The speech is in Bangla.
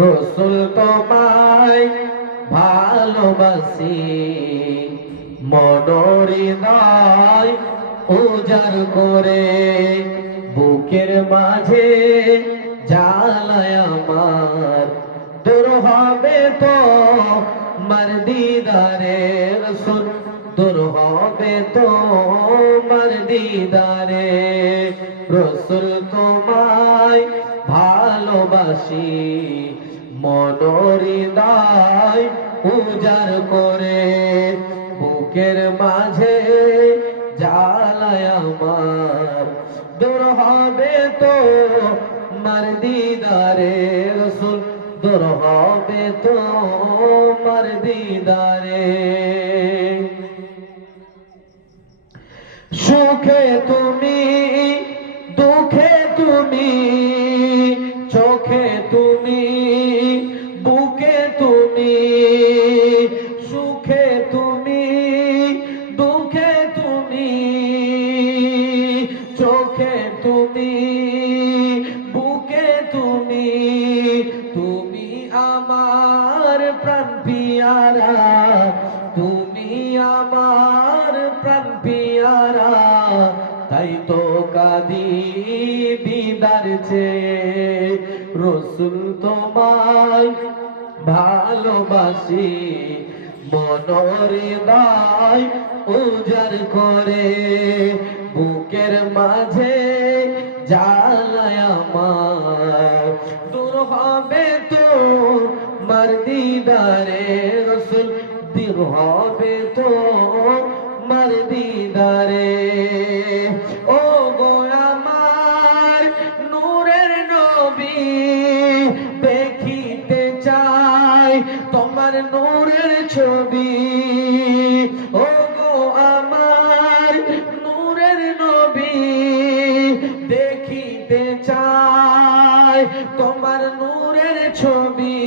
রসুল তোমায় ভালোবাসি মনোহৃদয় উজার করে, বুকের মাঝে জ্বালায় আমার, দূর হবে তো মার দিদারে রসুল, দূর হবে তো দিদারে, রসুল তোমায় ভালোবাসি, মনোহৃদয় উজার করে, বুকের মাঝে জ্বালায় আমার। দূর হবে তো মার দিদারে, রসুল, দূর হবে তো মার দিদারে। সুখে তুমি, দুঃখে তুমি, চোখে তুমি, বুকে তুমি, সুখে তুমি, দুঃখে তুমি, চোখে তুমি, বুকে তুমি তুমি আমার প্রাণ পিয়ারা, তুমি আমার কাদি দিদার চেয়ে। রসুল তোমায় ভালোবাসি মনোহৃদয় উজার করে। বুকের মাঝে জ্বালায় আমার, দূর হবে তো মার রসুল দূর হবে তো মার তোমার নূরের ছবি। ও গো আমার নূরের নবী দেখিতে চাই তোমার নূরের ছবি।